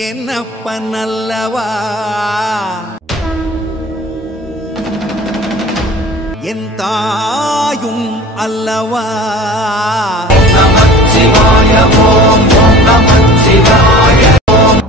என்னப்ப நல்லவா என் தாயும் அல்லவா. நமச்சிவாய ஓம் ஓம் நமச்சிவாய ஓம்.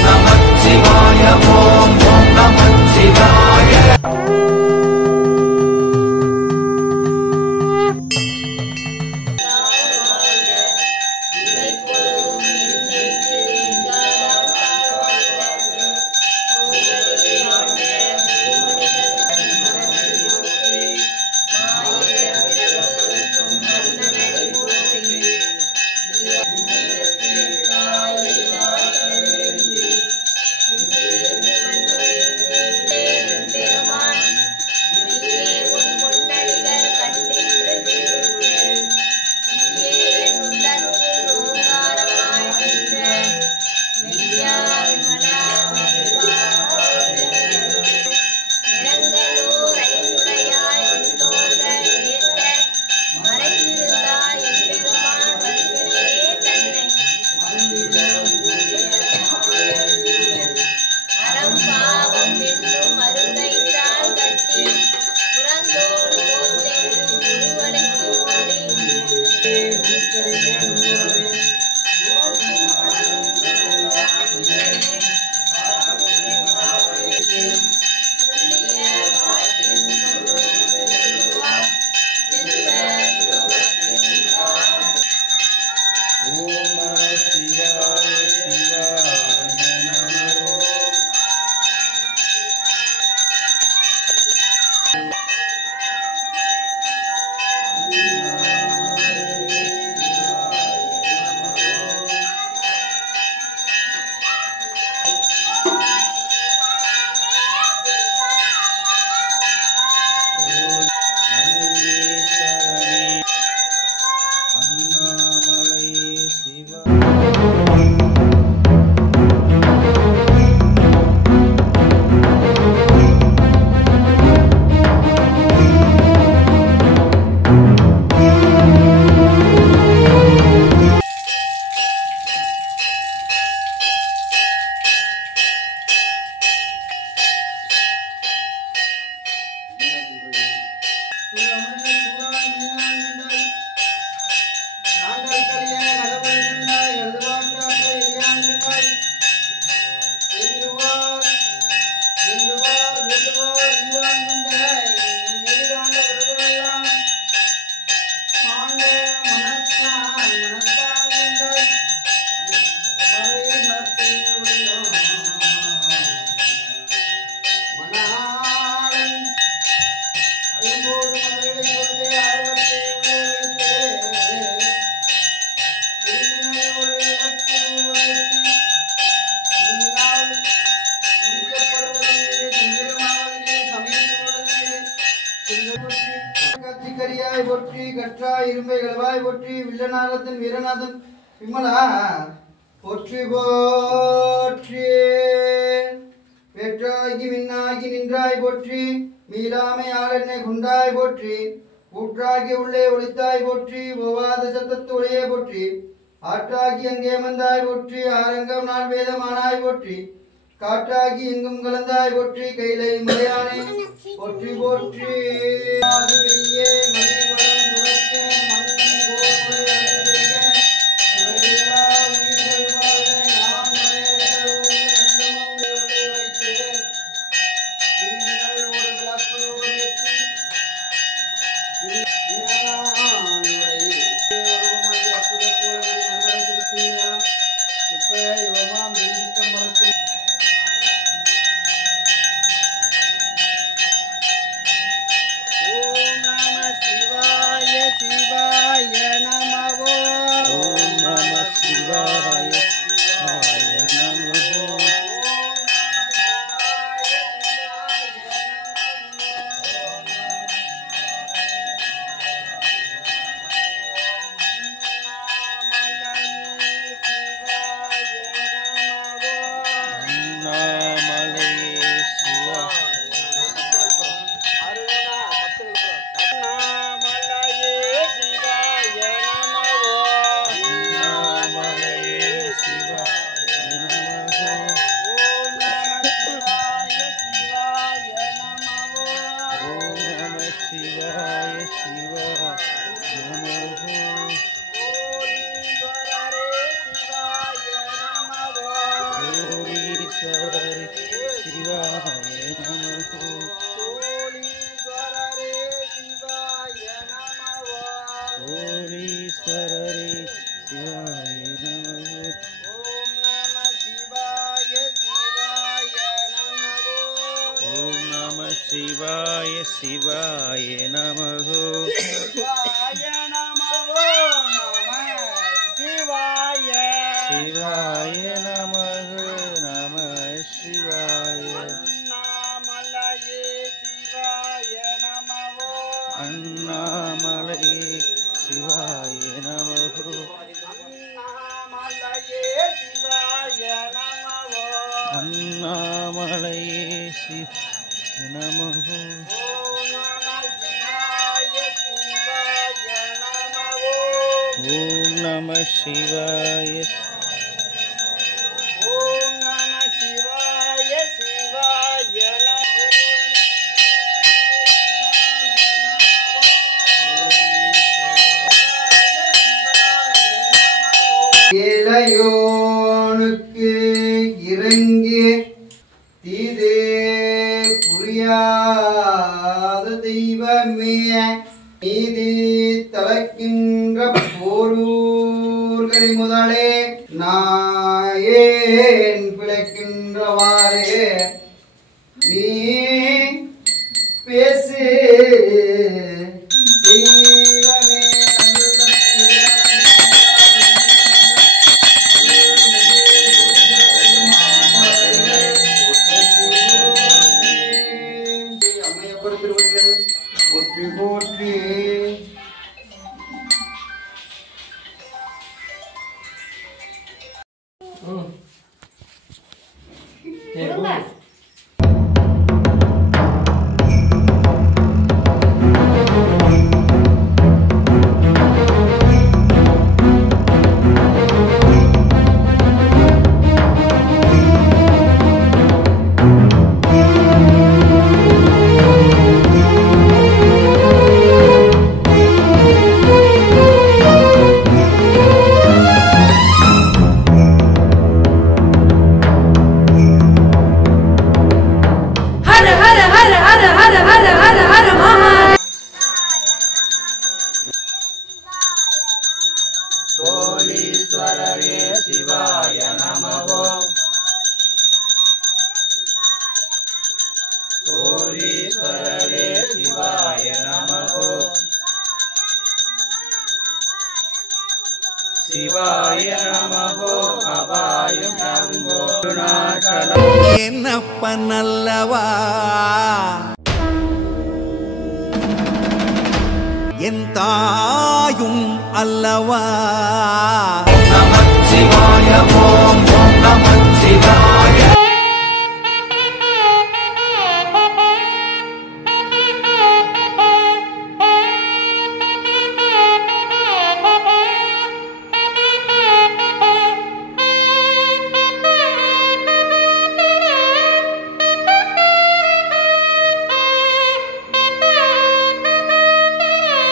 நமச்சிவாய ஓம் ஓம் நமச்சிவாய. போற்றி கற்றாய் இரும்பை கலவாய் போற்றி வில்லநாதன் வீரநாதன் விமலா போற்றி போற்றி வேற்றாகி மின்னாகி நின்றாய் போற்றி மீளாமை ஆளெண்ணை குண்டாய் போற்றி ஊற்றாகி உள்ளே ஒளித்தாய் போற்றி ஓவாத சத்தத்துடையே போற்றி ஆற்றாகி அங்கே மந்தாய் போற்றி ஆரங்கம் நான் வேதமானாய் போற்றி காற்றாகி எங்கும் கலந்தாய் போற்றி கைலை மலையானே போற்றி போற்றி शिवाय नमः। शिवाय शिवाय नमः शिवाय नमः नमः शिवाय अन्नामलये शिवाय नमः अन्नामलये शिवाय नमः ओम नमः शिवाय இளையோனுக்கு இறங்கி தீதே புரியாத தெய்வமே நீதி தளக்கின்ற போரூர்கரி முதலே நாயேன் பிழைக்கின்றவாறே நீ பேசு தெய்வமே போற்றி போற்றி सोलीश्वररे शिवाय नमः सोलीश्वररे शिवाय नमः शिवाय नमः अपायं यागो अरुणाचलम् என்னப்பனல்லவா என் தாயும் அல்லவா நமச்சிவாய ஓம் ஓம் நம